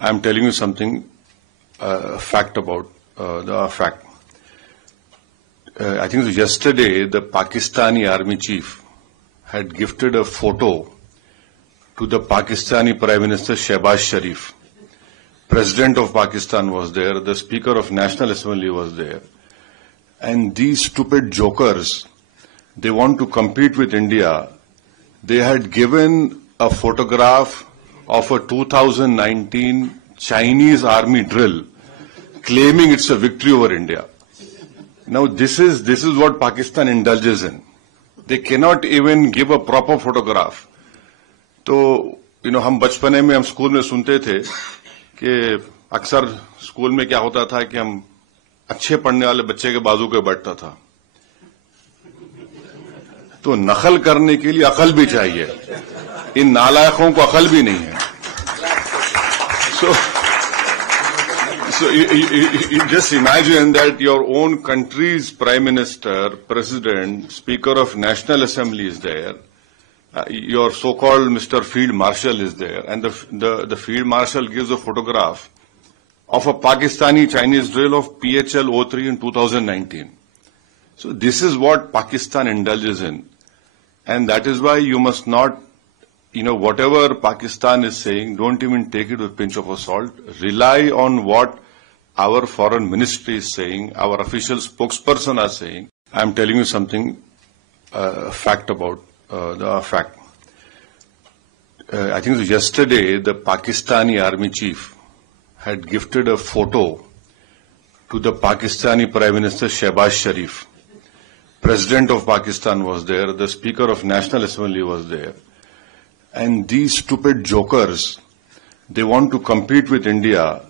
I'm telling you something, fact about the fact. I think it was yesterday the Pakistani army chief had gifted a photo to the Pakistani Prime Minister Shehbaz Sharif. President of Pakistan was there, the Speaker of National Assembly was there. And these stupid jokers, they want to compete with India. They had given a photograph of a 2019 Chinese army drill, claiming it's a victory over India. Now this is what Pakistan indulges in. They cannot even give a proper photograph. तो हम बचपने में हम school में सुनते थे कि अक्सर स्कूल में क्या होता था कि हम अच्छे पढ़ने वाले बच्चे के बाजू पे बैठता था. तो नकल करने के लिए अकल भी चाहिए. इन नालायकों को अकल भी नहीं है. So you just imagine that your own country's Prime Minister, President, Speaker of National Assembly is there. Your so-called Mr. Field Marshal is there, and the Field Marshal gives a photograph of a Pakistani Chinese drill of PHL-03 in 2019. So this is what Pakistan indulges in, and that is why you must not, whatever Pakistan is saying, don't even take it with a pinch of salt. Rely on what our foreign ministry is saying, our official spokesperson are saying. I'm telling you something, fact about the fact. I think it was yesterday the Pakistani army chief had gifted a photo to the Pakistani Prime Minister Shehbaz Sharif. President of Pakistan was there, the Speaker of National Assembly was there. And these stupid jokers, they want to compete with India.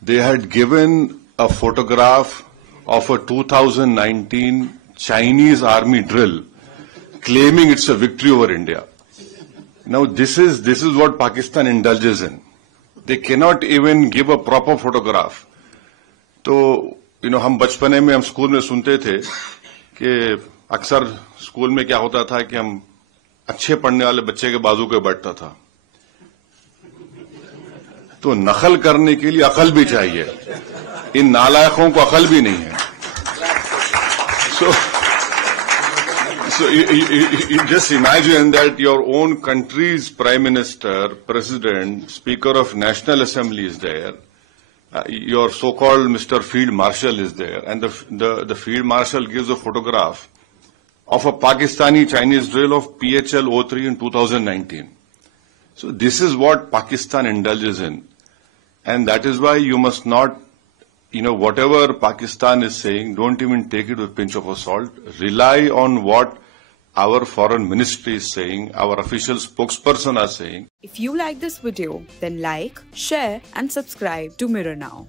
They had given a photograph of a 2019 Chinese army drill, claiming it's a victory over India. Now this is what Pakistan indulges in. They cannot even give a proper photograph. तो हम बचपने में हम school में सुनते थे कि अक्सर स्कूल में क्या होता था कि हम अच्छे पढ़ने वाले बच्चे के बाजू पे बैठता था. तो नकल करने के लिए अकल भी चाहिए. इन नालायकों को अकल भी नहीं है. So you just imagine that your own country's Prime Minister, President, Speaker of National Assembly is there. Your so-called Mr. Field Marshal is there, and the Field Marshal gives a photograph of a Pakistani Chinese drill of PHL-03 in 2019. So this is what Pakistan indulges in, and that is why you must not, whatever Pakistan is saying, don't even take it with a pinch of salt. Rely on what our foreign ministry is saying, our official spokesperson are saying. If you like this video, then like, share and subscribe to Mirror Now.